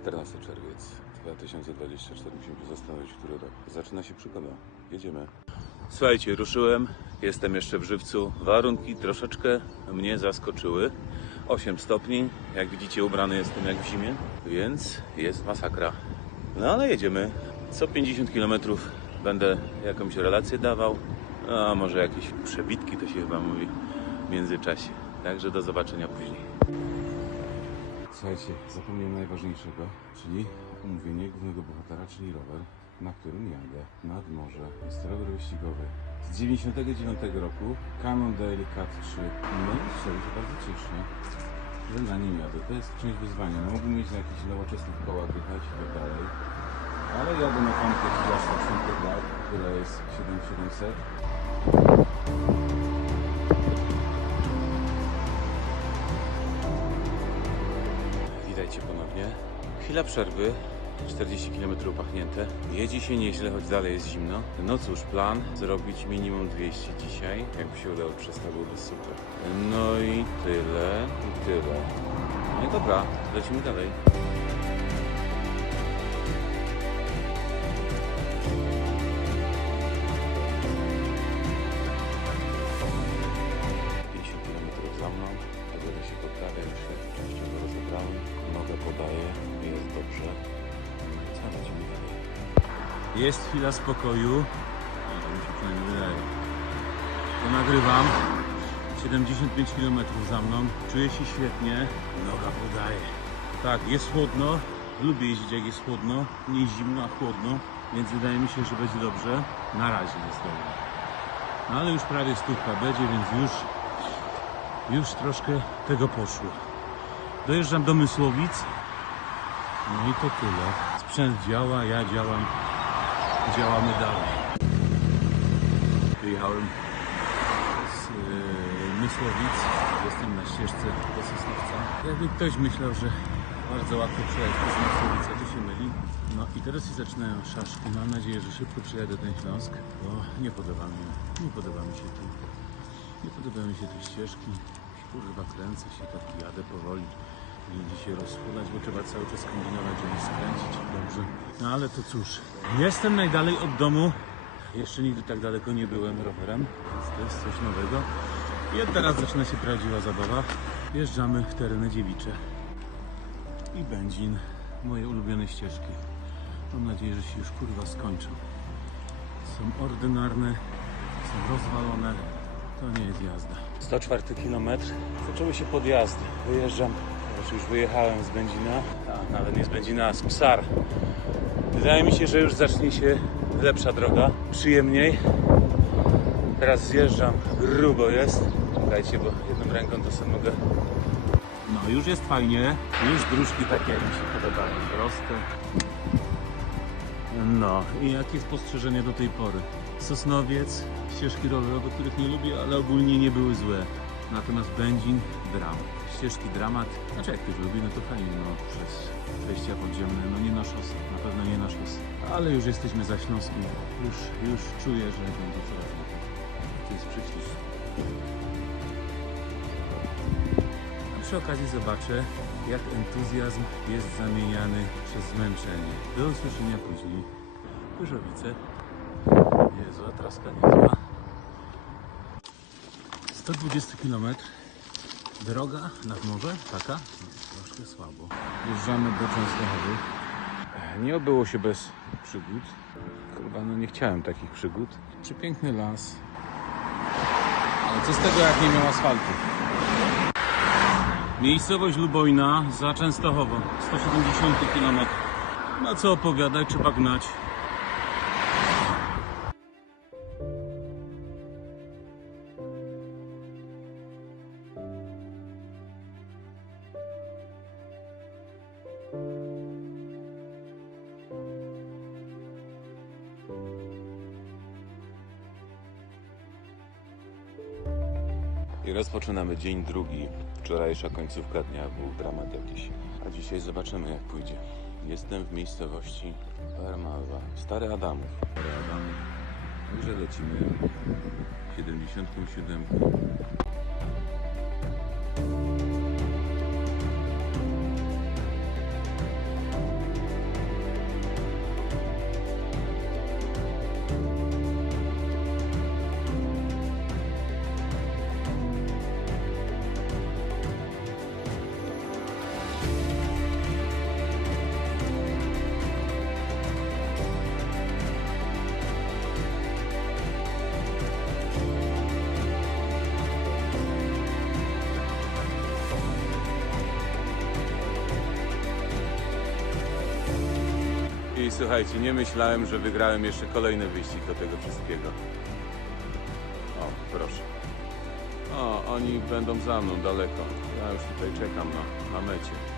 14 czerwiec 2024. Musimy się zastanowić, który rok. Zaczyna się przygoda. Jedziemy. Słuchajcie, ruszyłem. Jestem jeszcze w żywcu. Warunki troszeczkę mnie zaskoczyły. 8 stopni. Jak widzicie, ubrany jestem jak w zimie, więc jest masakra. No ale jedziemy. Co 50 km będę jakąś relację dawał. A może jakieś przebitki to się chyba mówi w międzyczasie. Także do zobaczenia później. Słuchajcie, zapomniałem najważniejszego, czyli omówienie głównego bohatera, czyli rower, na którym jadę nad morze. Jest rower wyścigowy z 99 roku, Cannondale Cat 3. No i szczerze się bardzo cieszę, że na nim jadę. To jest część wyzwania. No, mógłbym mieć na jakichś nowoczesnych kołach jechać i tak dalej. Ale jadę na tamtej Fiesta Black, która jest 7700. Witajcie ponownie. Chwila przerwy. 40 km pachnięte. Jedzie się nieźle, choć dalej jest zimno. No cóż, plan zrobić minimum 200 dzisiaj. Jakby się udało przez to byłoby super. No i tyle, i tyle. No i dobra, lecimy dalej. za mną, pogoda się poprawia, rozebrałem, nogę podaję, jest dobrze. No i co, lecimy dalej. Jest chwila spokoju, ale mi się przynajmniej wydaje. To nagrywam, 75 km za mną, czuję się świetnie, noga podaje. Tak, jest chłodno, lubię jeździć jak jest chłodno, nie zimno, a chłodno, więc wydaje mi się, że będzie dobrze. Na razie jest dobrze. No ale już prawie stówka będzie, więc już już troszkę tego poszło. Dojeżdżam do Mysłowic. No i to tyle. Sprzęt działa, ja działam. Działamy dalej. Wyjechałem z yy, Mysłowic. Jestem na ścieżce do Sosnowca. Jakby ktoś myślał, że bardzo łatwo przejechać przez Mysłowice, to się myli. No i teraz się zaczynają szaszki. Mam nadzieję, że szybko przyjadę ten Śląsk, bo nie podoba mi, nie podoba mi się tu. Nie podobają mi się te ścieżki. Kurwa, kręcę się, tak jadę powoli. Idzie się rozchulać, bo trzeba cały czas kombinować, żeby skręcić dobrze. No ale to cóż, jestem najdalej od domu. Jeszcze nigdy tak daleko nie byłem rowerem, więc to jest coś nowego. I teraz zaczyna się prawdziwa zabawa. Wjeżdżamy w tereny dziewicze. I Będzin, moje ulubione ścieżki. Mam nadzieję, że się już kurwa skończą. Są ordynarne, są rozwalone. To nie jest jazda. 104 km. Zaczęły się podjazdy. Wyjeżdżam. Znaczy już wyjechałem z Będzina. A, nawet nie z Będzina, a z Psar. Wydaje mi się, że już zacznie się lepsza droga. Przyjemniej. Teraz zjeżdżam. Grubo jest. Czekajcie, bo jedną ręką to sobie mogę... No już jest fajnie. Już dróżki takie mi się podobają. Proste. No i jakie spostrzeżenia do tej pory? Sosnowiec, ścieżki rowerowe, których nie lubię, ale ogólnie nie były złe. Natomiast Będzin, dramat. Ścieżki dramat, znaczy jak ktoś lubi, no to fajnie, no przez przejścia podziemne, no nie na szosę, na pewno nie na szosę. Ale już jesteśmy za Śląskiem, już, już czuję, że będzie coraz lepiej. To jest prześliczne. A przy okazji zobaczę, jak entuzjazm jest zamieniany przez zmęczenie. Do usłyszenia później. Pyrzowice. Jezu, a traska niezła. 120 km. Droga nad morze, taka? Troszkę słabo. Jeżdżamy do Częstochowy. Nie obyło się bez przygód. Kurwa, no nie chciałem takich przygód. Przepiękny las. Ale co z tego, jak nie miał asfaltu? Miejscowość Lubojna za Częstochową, 170 km. Ma co opowiadać, trzeba gnać. I rozpoczynamy dzień drugi. Wczorajsza końcówka dnia był dramat jakiś. A dzisiaj zobaczymy jak pójdzie. Jestem w miejscowości Parmawa. Stary Adamów. Stary Adamów. Także lecimy 77. Słuchajcie, nie myślałem, że wygrałem jeszcze kolejny wyścig do tego wszystkiego. O, proszę. O, oni będą za mną daleko. Ja już tutaj czekam na, na mecie.